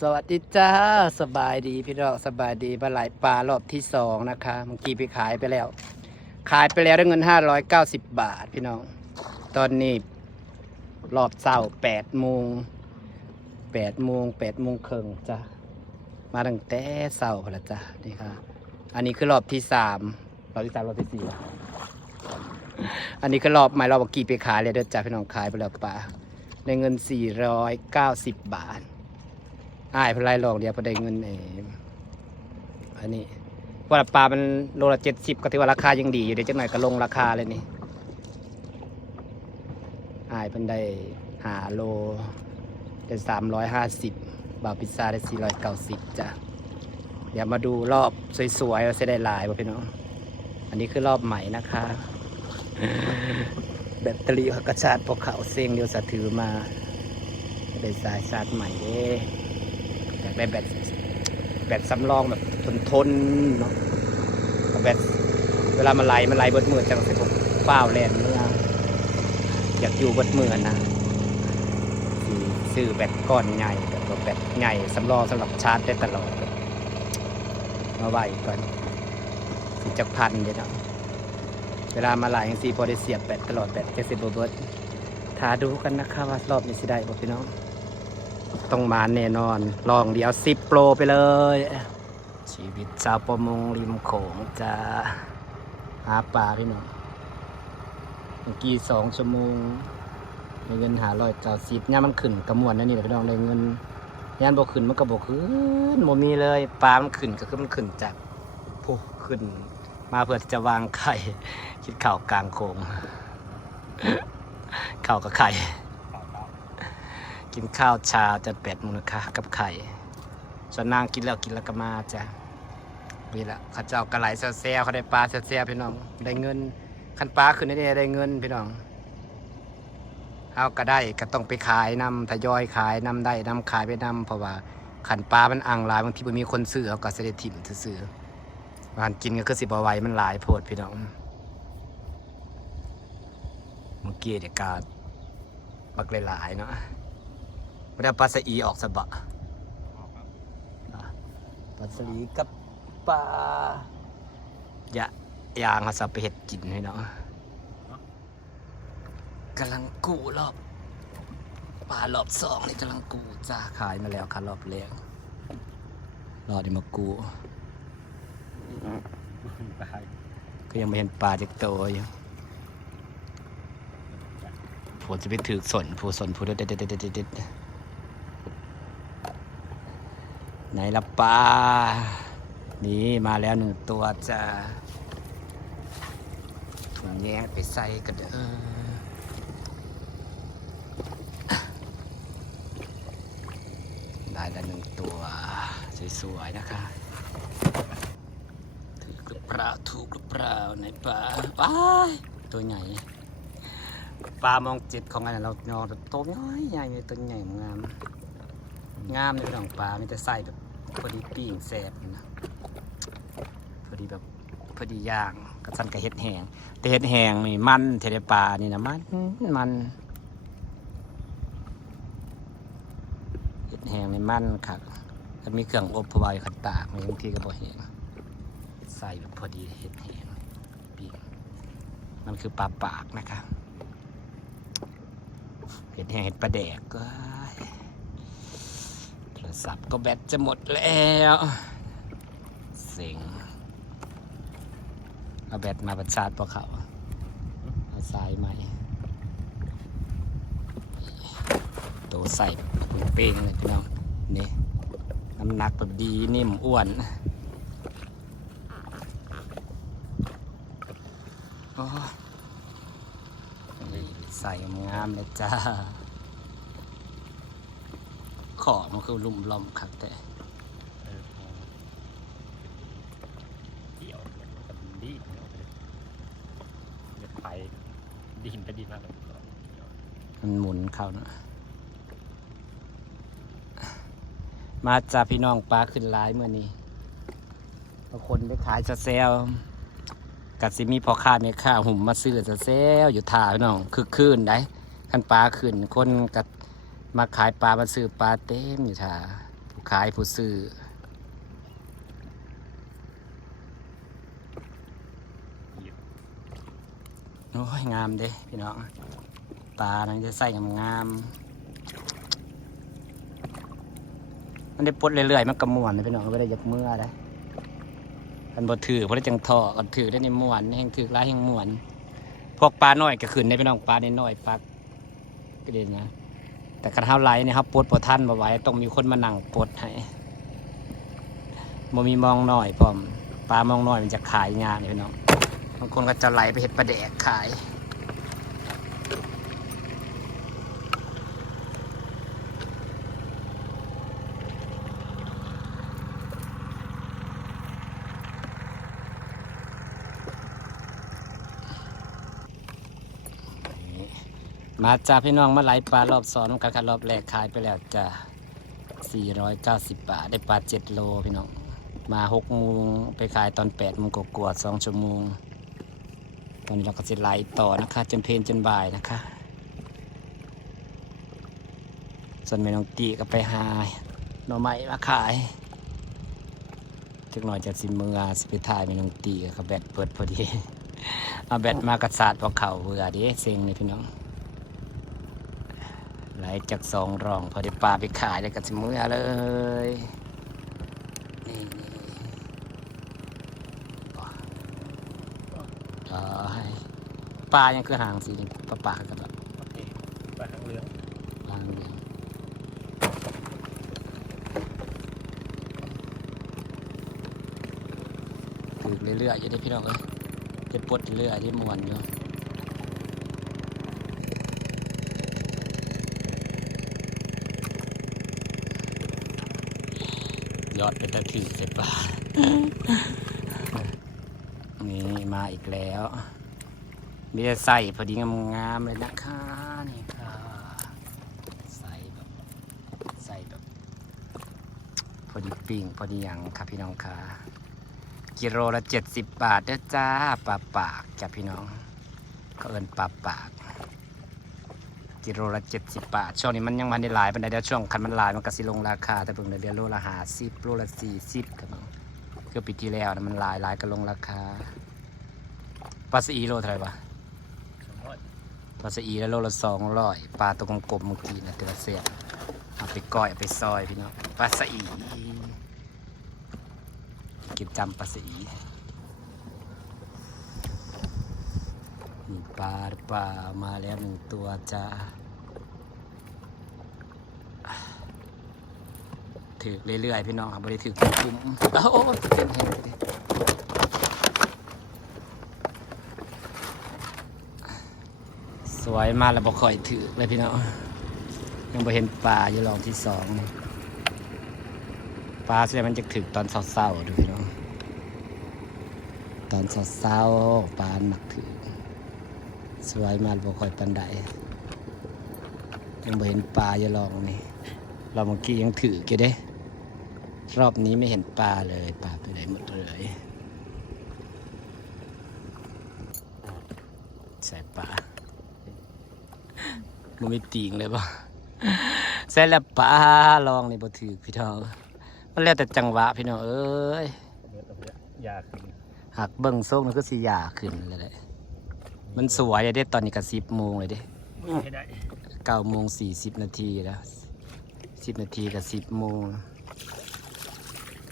สวัสดีจ้าสบายดีพี่น้องสบายดีปลาไหลปลารอบที่สองนะคะเมื่อกี้ไปขายไปแล้วได้เงิน590 บาทพี่น้องตอนนี้รอบเช้า8 โมงครึ่งจ้ะมาตั้งแต่เช้าพอละจ้ะนี่ค่ะอันนี้คือรอบที่สามรอบที่สี่อันนี้คือรอบใหม่รอบเมื่อกี้ไปขายเลยเด้อจ้ะพี่น้องขายไปแล้วปลาได้เงิน490 บาทอ้ายพลายหลอกเดียวพอได้เงินอันนี้ว่าปลามันโลละ70ก็ถือว่าราคายังดีอยู่เดี๋ยวจักหน่อยก็ลงราคาเลยนี่อ้ายเพิ่นได้5 โลได้350บาทพิซซ่าได้490จ้ะเดี๋ยวมาดูรอบสวยๆว่าจะได้หลายบ่พี่น้องอันนี้คือรอบใหม่นะคะแบตเตอรี่กระชาร์จพวกเขาเซ็งเดียวสะถือมาได้สายชาร์จใหม่เด้อยากได้แบตสำรองแบบทนเนาะแบตเวลามันไหลเบิดมือจังสิผมเป้าแล่นเมื่ออยากอยู่เบิดมือนะซื้อแบตก้อนใหญ่แบบแบตใหญ่สำรองสำหรับชาร์จได้ตลอดมาไหวก่อนจักพันเดี๋ยวนะเวลามาไหลอย่างซีพอได้เสียบแบตตลอดแบตแค่10เบิร์ดท้าดูกันนะคะว่ารอบนี้สิได้บ่พี่น้องต้องมาแน่นอนลองเดี๋ยว10 โปรไปเลยชีวิตชาวประมงริมโขงจะหาปลาพี่น้องเมื่อกี้2 ชั่วโมงได้เงิน590เนี่ยมันขึ้นกระมวลนั่นนี่แหละพี่น้องได้เงินย่านบ่ขึ้นมันก็บ่ขึ้นบ่มีเลยปลามันขึ้นก็คือมันขึ้นจากผู้ขึ้นมาเพื่อที่จะวางไข่คิดข่าวกลางโขงข่าวกับไข่กินข้าวเช้าจะ8 โมงนะคะกับไข่ส่วนนางกินแล้วก็มาจ้ะนี่แหละข้าเจ้ากระไหลเซลเขาได้ปลาเซลพี่น้องได้เงินคันปลาขึ้นได้เงินพี่น้องเอาก็ได้ก็ต้องไปขายนำทยอยขายนำได้นำขายไปนำเพราะว่าขันปลามันอ่างหลายบางทีมันมีคนซื้อเอาก็เสด็จถิ่มซื้อการกินก็คือสิบเอาไว้มันหลายโพดพี่น้องเมื่อกี้เด็กกาบักหลายเนาะไม่ได้ปลาสอีออกสะบะปลาสลีกับปลายางเขาสับไปเห็ดกินให้เนาะกำลังกู้รอบปลารอบ2นี่กำลังกู้จ้าขายมาแล้วค่ะรอบแรกรอดีมากู้ก็ยังไม่เห็นปลาจากโตอยู่ผมจะไปถือผู้เด็ดไหนละปลานี่มาแล้ว1 ตัวจ้าถุงแยกไปใส่กันเด้อได้แล้ว1 ตัวสวยๆนะคะถูกหรือเปล่าในปลาว้ายตัวใหญ่ปลามองจิตของอะไรเรานอนตัวน้อยใหญ่ตัวใหญ่งามในเรื่องปลาไม่แต่ใส่แบบพอดีปิ้งแซ่บนะพอดีย่างกระสันกระเฮ็ดแห้งแต่เฮ็ดแห้งนี่มันเทเลปลานี่นะมันเฮ็ดแห้งนี่มันค่ะถ้ามีเครื่องอบพอไว้ขัดตากบางทีก็บ่แห้งใส่แบบพอดีเฮ็ดแห้งปิ้งมันคือปลาปากนะคะเห็ดแห้งเห็ดปลาแดกก็โทรศัพท์ก็แบตจะหมดแล้วเซ็งเอาแบตมาประชาร์จพอเขาเอาสายใหม่ตัวใส่เป้งเลยพี่น้องนี่น้ำหนักแบบดีนิ่มอ้วนใส่งามเลยจ้าขอมันคือลุ่มล้อมครับแต่เกี่ยวกับดีจะไปดินมากเลยมันหมุนเข้านะมาจ้าพี่น้องปลาขึ้นหลายเมื่อนี้บางคนไปขายเซลกัดสิมีพอค่าเนี่ยค่าหุ่มมาซื้อเซลอยู่ท่าพี่น้องคือคืนได้ขันปลาขึ้นคนกัดมาขายปลามาซื้อปลาเต็มอยู่ท่า ผู้ขายผู้ซื้อโอ้ยงามเด้พี่น้องปลานั่นจะใส่งามมันได้ปลดเรื่อยๆมันกระมวนนะพี่น้องไม่ได้ยักเมื่อได้มันบ่ถือเพราะได้จังท่อกันถือได้ในมวนแห่งถือร้ายแห่งมวนพวกปลาน้อยก็ขึ้นในพี่น้องปลาในน้อยปลาก็เด่นนะแต่กระเท้าไหลเนี่ยครับปลดบ่ทันบ่ไหวต้องมีคนมานั่งปลดให้บ่มีมองน้อยพร้อมปลามองน้อยมันจะขายงานพี่น้องบางคนก็จะไหลไปเห็ดปลาแดกขายมาจากพี่น้องมาไหลปลารอบ2กันค่ะรอบแรกขายไปแล้วจ้ะ490 บาทได้ปลา7 โลพี่น้องมา6 โมงไปขายตอน8 โมงกว่า2 ชั่วโมงตอนนี้เราก็จะไหลต่อนะคะจนเพลนจนบ่ายนะคะส่วนแม่น้องตีก็ไปหาหน่อไม้มาขายจักหน่อยจะสิมือสิไปถ่ายแม่น้องตีกับแบตเปิดพอดีเอาแบตมากระสาดพอเข่าเบื่อดิเซ็งเลยพี่น้องไหลจาก2 ร่องพอได้ปลาไปขายแล้วก็สิมือเลยนี่ปลายังคือหางสีนี่ปลากันแบบ โอเคปลาหางเหลือง หางเดียวถือเรื่อยๆอยู่ได้พี่น้องเอ้ยจะปลดเรื่อยๆที่มวนอยู่ยอดเป็นตะถือเสร็จปลา นี่มาอีกแล้วมีแต่ใส่พอดีงามๆเลยนะคะนี่ค่ะใส่แบบพอดีปิ้งพอดีอย่างครับพี่น้องค่ะกิโลละ70 บาทเด้อจ้าปลาปากจ้าพี่น้องก็เอิ้นปลาปากกิโลละ70 บาทช่วงนี้มันยังมันได้หลายปานใดเดี๋ยวช่วงคันมันหลายมันก็สิลงราคาแต่เพิ่งเดือนโลละ50โลละ40ครับน้องคือปีที่แล้วนะมันหลายก็ลงราคาปลาสีโลเท่าไหร่วะ 200 ปลาสีแล้วโลละ200ปลาตัวกลมๆเมื่อกี้นะตัวเสียบเอาไปก้อยเอาไปซอยพี่น้องปลาสีกินจำปลาสีนี่ปลามาแล้ว1 ตัวจ้าถือเรื่อยๆพี่น้องบริถือคุ้มๆโอ้เต็มแห้งเลยสวยมากแล้วบ่ค่อยถือเลยพี่น้องยังบ่เห็นปลาอยู่ลองที่2นี่ปลาแสดงมันจะถึกตอนเศร้าๆดูพี่น้องตอนเศร้าๆปลาหนักถือสวยมากบ่ค่อยปันใดยังบ่เห็นปลาอยู่ลองนี่เราเมื่อกี้ยังถือกี่เด้รอบนี้ไม่เห็นปลาเลยปลาไปไหนหมดเลยใส่ปลามันไม่ตีงเลยป่ะใส่แล้วปลาลองในบ่ถือพี่น้องมันแล้วแต่จังหวะพี่น้องเอ้ย เบิดเอาไปยาขึ้น หักเบิ่งโซ่มันก็สิยาขึ้นเลยแหละมันสวยเลยเด้ตอนนี้ก็10 โมงเลยเด้ ให้ได้ 9 โมง 40 นาทีแล้ว10 นาทีกับ10 โมง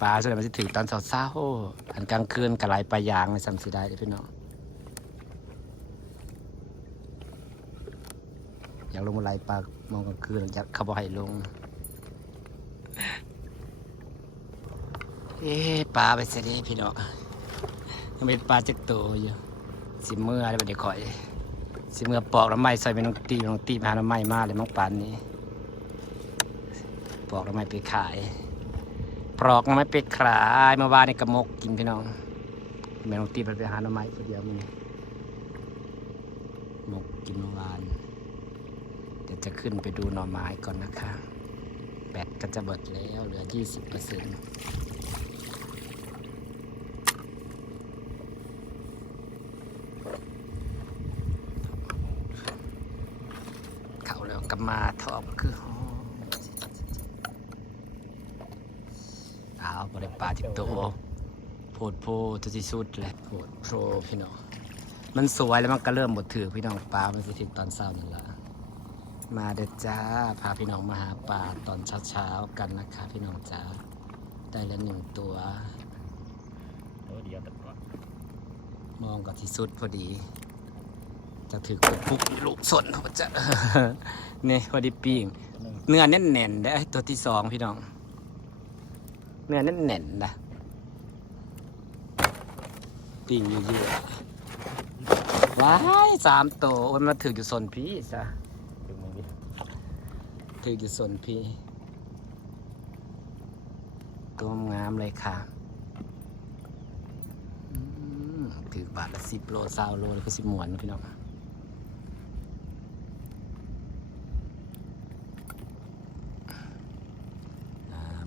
ปลาส่วนใหญ่มันจะถือตอนเช้าๆอันกลางคืนกับไหลปลายางในซ้ำสิได้พี่น้องอยากลงมาไหลปลามองกลางคืนอยากเขาบอกให้ลงปลาไปเสียดิพี่น้องยังเป็นปลาจักโตอยู่สิเมื่อได้บ่ได้ข่อยสิเมื่อปอกแล้วไม้ใส่เป็นน้องตีมาหาน้ำไม้มาเลยมังปานนี้ปอกแล้วไม้ไปขายปลอกแล้วไม้ไปขายเมื่อวานในกระมกกินพี่น้องแม่น้องตีไปหาน้ำไม้คนเดียวมึงมกกินเมื่อวานเดี๋ยวจะขึ้นไปดูหน่อไม้ก่อนนะคะแบตก็จะเบิดแล้วเหลือ 20% เขาแล้วก็มาทอบคือ าวบ่ได้ปลาจิกโตโพดโพตัวที่สุดเลยโพดโพพี่น้องมันสวยแล้วมันก็เริ่มหมดถือพี่น้องปลามันสิถึงตอนเช้านี่ละมาเด้อจ้าพาพี่น้องมาหาปลาตอนเช้าๆกันนะคะพี่น้องจ้าได้แล้ว1 ตัว ตัวเดียวแต่ก่อน มองก็ที่สุดพอดีจะถือกดปุ๊บลูกสนเขาจะ นี่พอดีปิ้ง ตัวหนึง เนื้อแน่นๆได้อตัวที่2พี่น้องเนื้อแน่นๆนะปิ้งเยอะๆว้าย3 ตัวมันมาถืออยู่สนพี่จ้ะ ถึงมึงดิ ถืออยู่สนพี่ตัวงามเลยค่ะถือบาทละ10 โล20 โลแล้วก็10 หมวนนะพี่น้อง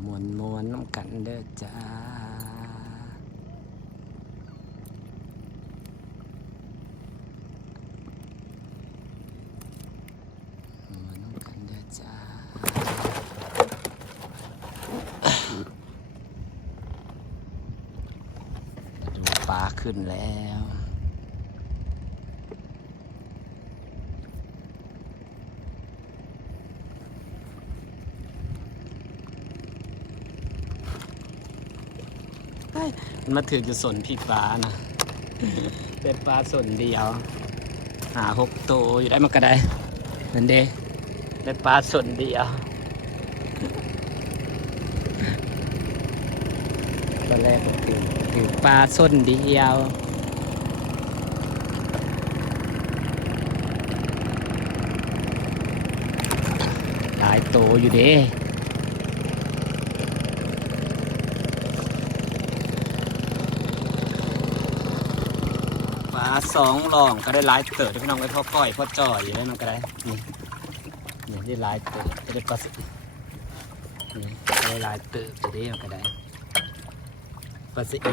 มวนน้ำกันเด้อจ้า มวนน้ำกันเด้อจ้า ดูปลาขึ้นแล้วมันมาถือจะสนพี่ปลานะ เป็นปลาสนเดียวหา6 ตัวอยู่ได้มันก็ได้นั่นเด้ได้ปลาสนเดียวตอนแรกก็ถือปลาส้นเดียวหลายโตอยู่เด้ปลา2 หล่องก็ได้หลายเติบพี่น้องไว้พ่อก้อยพ่อจ่อยอยู่ได้มันก็ได้นี่ได้หลายเติบจะได้ปลาสินี่ได้หลายเติบจะได้มันก็ได้ปลาสิอี